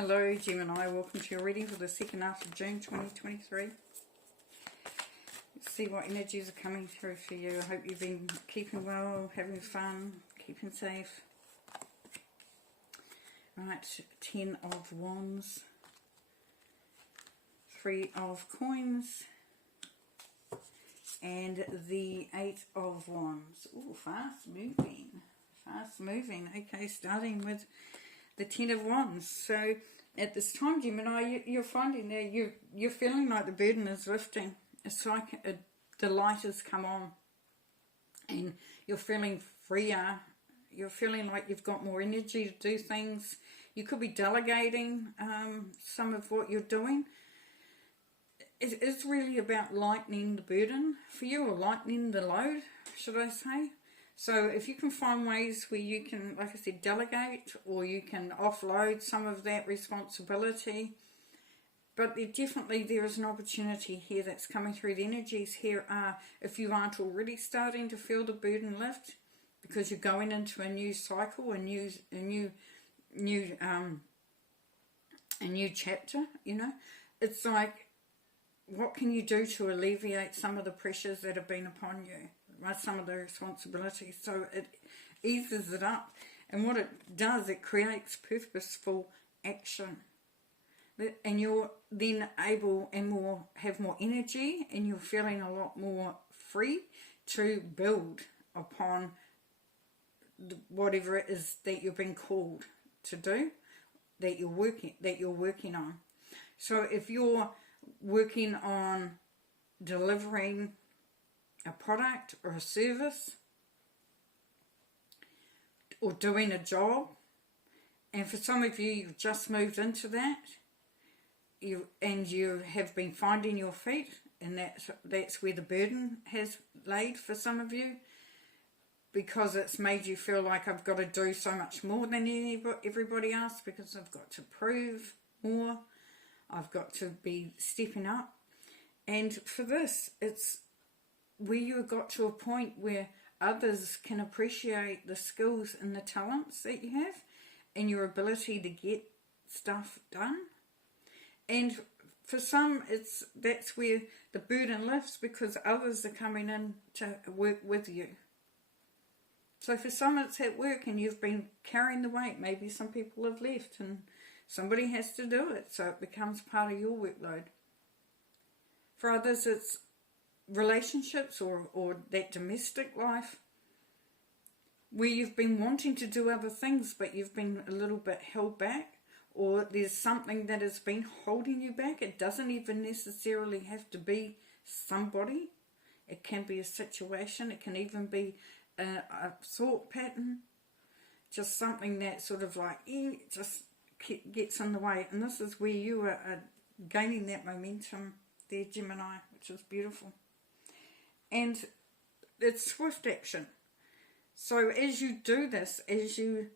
Hello Gemini, welcome to your reading for the second half of June 2023. Let's see what energies are coming through for you. I hope you've been keeping well, having fun, keeping safe. Right, 10 of Wands, 3 of Coins, and the 8 of Wands. Ooh, fast moving. Okay, starting with the 10 of Wands. So at this time, Gemini, you're finding that you're feeling like the burden is lifting. It's like the light has come on and you're feeling freer. You're feeling like you've got more energy to do things. You could be delegating some of what you're doing. It is really about lightening the burden for you, or lightening the load, should I say. So if you can find ways where you can, like I said, delegate, or you can offload some of that responsibility. But there is an opportunity here that's coming through. The energies here are, if you aren't already starting to feel the burden lift, because you're going into a new cycle, a new chapter, you know. It's like, what can you do to alleviate some of the pressures that have been upon you? Some of the responsibilities, so it eases it up. And what it does, it creates purposeful action, and you're then able and have more energy, and you're feeling a lot more free to build upon whatever it is that you've been called to do, that you're working on. So if you're working on delivering a product or a service, or doing a job, and for some of you, you've just moved into that, you have been finding your feet, and that's where the burden has laid for some of you, because it's made you feel like, I've got to do so much more than everybody else, because I've got to prove more, I've got to be stepping up. And for this, it's where you got to a point where others can appreciate the skills and the talents that you have, and your ability to get stuff done. And for some, that's where the burden lifts, because others are coming in to work with you. So for some, it's at work and you've been carrying the weight. Maybe some people have left and somebody has to do it, so it becomes part of your workload. For others, it's relationships or that domestic life, where you've been wanting to do other things, but you've been a little bit held back, or there's something that has been holding you back. It doesn't even necessarily have to be somebody. It can be a situation. It can even be a thought pattern, just something that sort of like just gets in the way. And this is where you are gaining that momentum there, Gemini, which is beautiful. And it's swift action. So as you do this, as you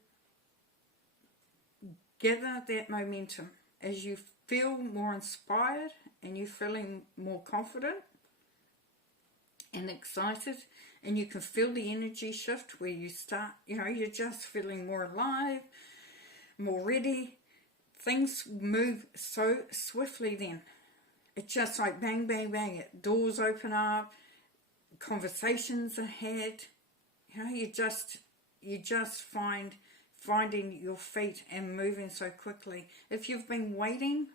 gather that momentum, as you feel more inspired and you're feeling more confident and excited, and you can feel the energy shift where you start, you're just feeling more alive, more ready. Things move so swiftly then. It's just like bang, bang, bang. Doors open up. Conversations are had. You just finding your feet and moving so quickly. If you've been waiting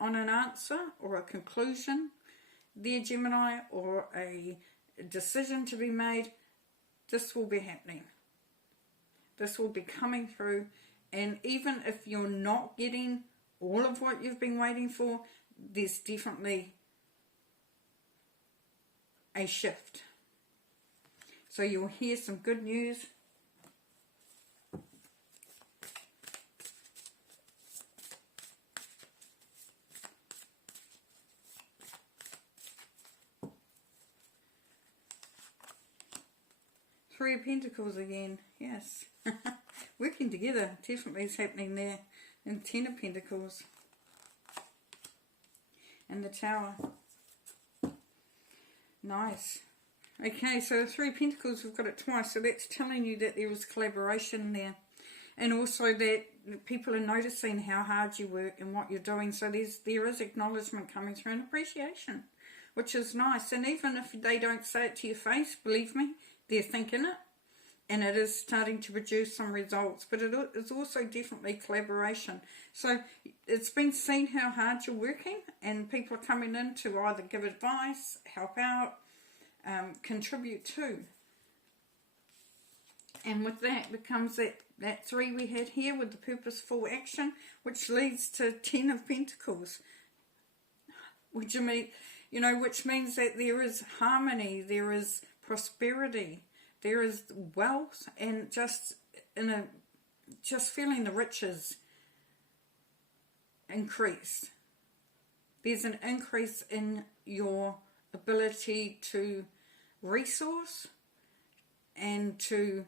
on an answer or a conclusion there, Gemini, or a decision to be made, this will be happening. This will be coming through. And even if you're not getting all of what you've been waiting for, there's definitely a shift. So you'll hear some good news. Three of Pentacles again, yes. Working together definitely is happening there. And 10 of Pentacles. And the Tower. Nice. Okay, so 3 Pentacles, we've got it twice, so that's telling you that there is collaboration there. And also that people are noticing how hard you work and what you're doing. So there is acknowledgement coming through and appreciation, which is nice. And even if they don't say it to your face, believe me, they're thinking it. And it is starting to produce some results. But it is also definitely collaboration. So it's been seen how hard you're working. And people are coming in to either give advice, help out, contribute too. And with that becomes that 3 we had here with the purposeful action, which leads to 10 of Pentacles. Which means that there is harmony, there is prosperity, there is wealth, and just feeling the riches increase. There's an increase in your ability to resource and to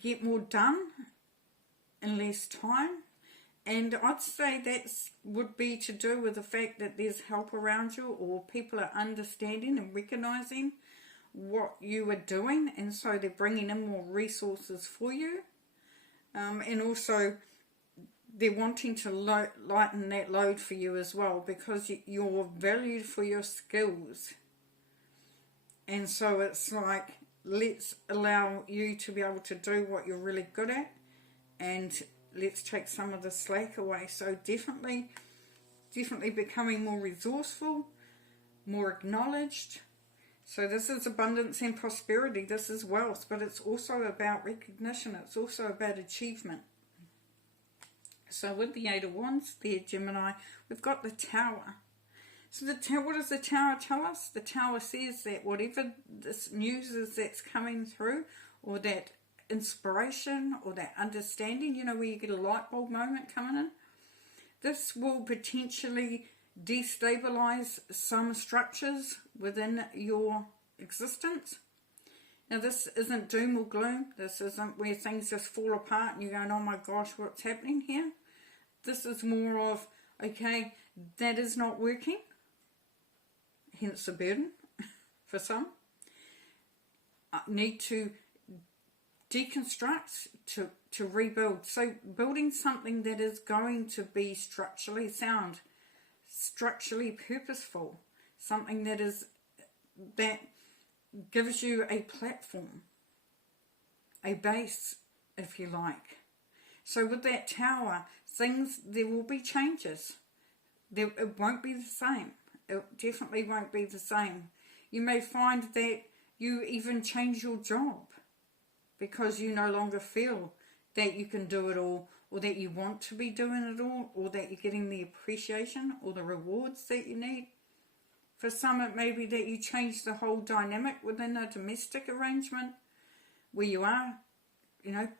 get more done in less time. And I'd say that would be to do with the fact that there's help around you, or people are understanding and recognising what you are doing, and so they're bringing in more resources for you. And also they're wanting to lighten that load for you as well, because you're valued for your skills. And so it's like, let's allow you to be able to do what you're really good at, and let's take some of the slack away. So definitely becoming more resourceful, more acknowledged. So this is abundance and prosperity. This is wealth, but it's also about recognition. It's also about achievement. So with the 8 of Wands there, Gemini, we've got the Tower. So what does the Tower tell us? The Tower says that whatever this news is that's coming through, or that inspiration, or that understanding, where you get a light bulb moment coming in, this will potentially destabilize some structures within your existence. Now this isn't doom or gloom. This isn't where things just fall apart and you're going, oh my gosh, what's happening here? This is more of, okay, that is not working, hence the burden for some. I need to deconstruct to rebuild. So building something that is going to be structurally sound, structurally purposeful, something that gives you a platform, a base, if you like. So with that Tower, there will be changes. It won't be the same. It definitely won't be the same. You may find that you even change your job because you no longer feel that you can do it all, or that you want to be doing it all, or that you're getting the appreciation or the rewards that you need. For some, it may be that you change the whole dynamic within a domestic arrangement, where you are,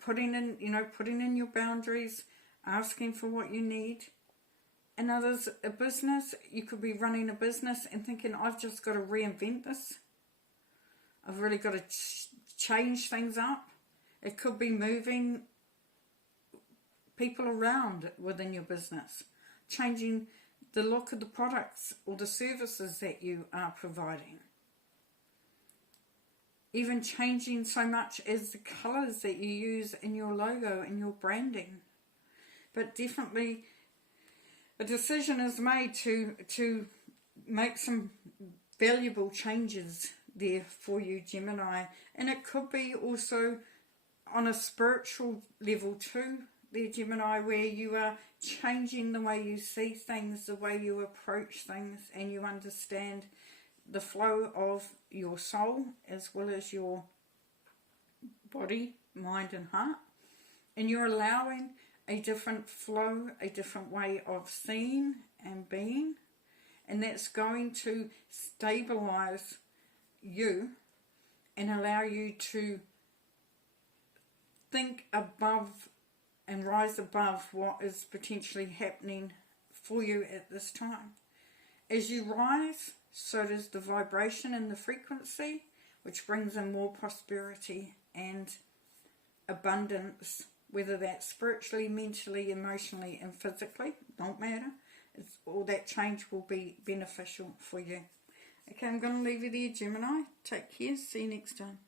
putting in your boundaries, asking for what you need. And others, a business, you could be running a business and thinking, I've just got to reinvent this. I've really got to change things up. It could be moving people around within your business, changing the look of the products or the services that you are providing. Even changing so much as the colours that you use in your logo and your branding. But definitely a decision is made to make some valuable changes there for you, Gemini. And it could be also on a spiritual level too, there, Gemini, where you are changing the way you see things, the way you approach things, and you understand the flow of your soul as well as your body, mind and heart. And you're allowing a different flow, a different way of seeing and being. And that's going to stabilize you and allow you to think above and rise above what is potentially happening for you at this time. As you rise, so does the vibration and the frequency, which brings in more prosperity and abundance, whether that's spiritually, mentally, emotionally and physically, don't matter. All that change will be beneficial for you. Okay, I'm going to leave you there, Gemini. Take care. See you next time.